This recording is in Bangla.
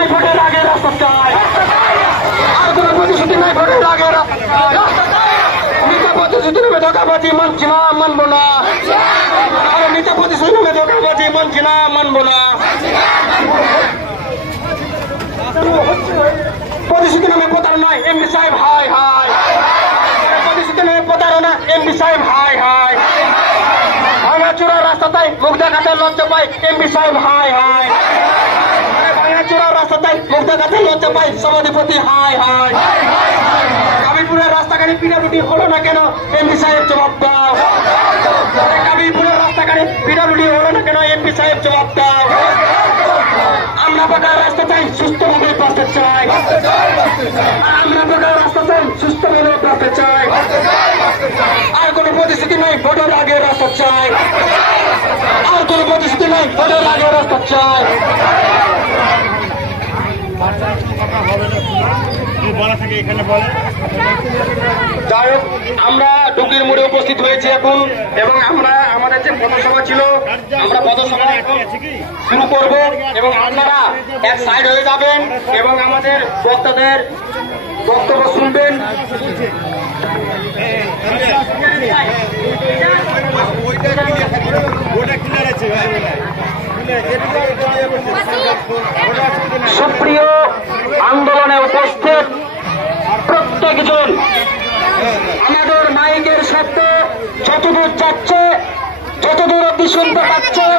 নাই, ভোটের আগে রাস্তা চাই। আর কোনো প্রতিশ্রুতি নাই, ভোটের আগে রাস্তা চাই। মিথ্যা প্রতিশ্রুতি নেবে ধোকাবাজি মানছি না, মানবো না। আর মিথ্যা প্রতিশ্রুতি নেবে ধোকাবাজি মানছি না, মানবো না। প্রতিশ্রুতি নামে প্রতারণা, এমপি সাহেব হাই হাই। প্রতিশ্রুতি নামে প্রতারণা, এমপি সাহেব হাই হাই। ভাঙাচোরা রাস্তাটাই মুখ দেখাতে লজ্জা পাই, এমপি সাহেব হাই হাই। ভাঙাচোরা রাস্তাটাই মুখ দেখাতে লজ্জা পাই, সভাধিপতি হাই হাই। কাবিলপুরের রাস্তাঘাটে পিডাব্লিউডি হলো না কেন, এমপি সাহেব জবাব দাও। কাবিলপুরের রাস্তাঘাটে পিডাব্লিউডি হলো না কেন, এমপি সাহেব জবাব দাও। আমরা পাকা রাস্তা চাই, সুস্থভাবে বাঁচতে চাই। আমরা পাকা রাস্তা চাই, সুস্থভাবে বাঁচতে চাই। আর কোনো প্রতিশ্রুতি নাই, ভোটের আগে রাস্তা চাই। আর কোনো প্রতিশ্রুতি নাই, ভোটের আগে রাস্তা চাই। যাই হোক, আমরা ডুগরির মোড়ে উপস্থিত হয়েছি এখন, এবং আমরা আমাদের যে পথসভা ছিল, আমরা পথসভা শুরু করব, এবং আপনারা এক সাইড হয়ে যাবেন এবং আমাদের বক্তাদের বক্তব্য শুনবেন। সুপ্রিয় আন্দোলনে উপস্থিত প্রত্যেকজন, আমাদের মাইকের শব্দ যতদূর যাচ্ছে, যতদূর অব্দি শুনতে পাচ্ছেন,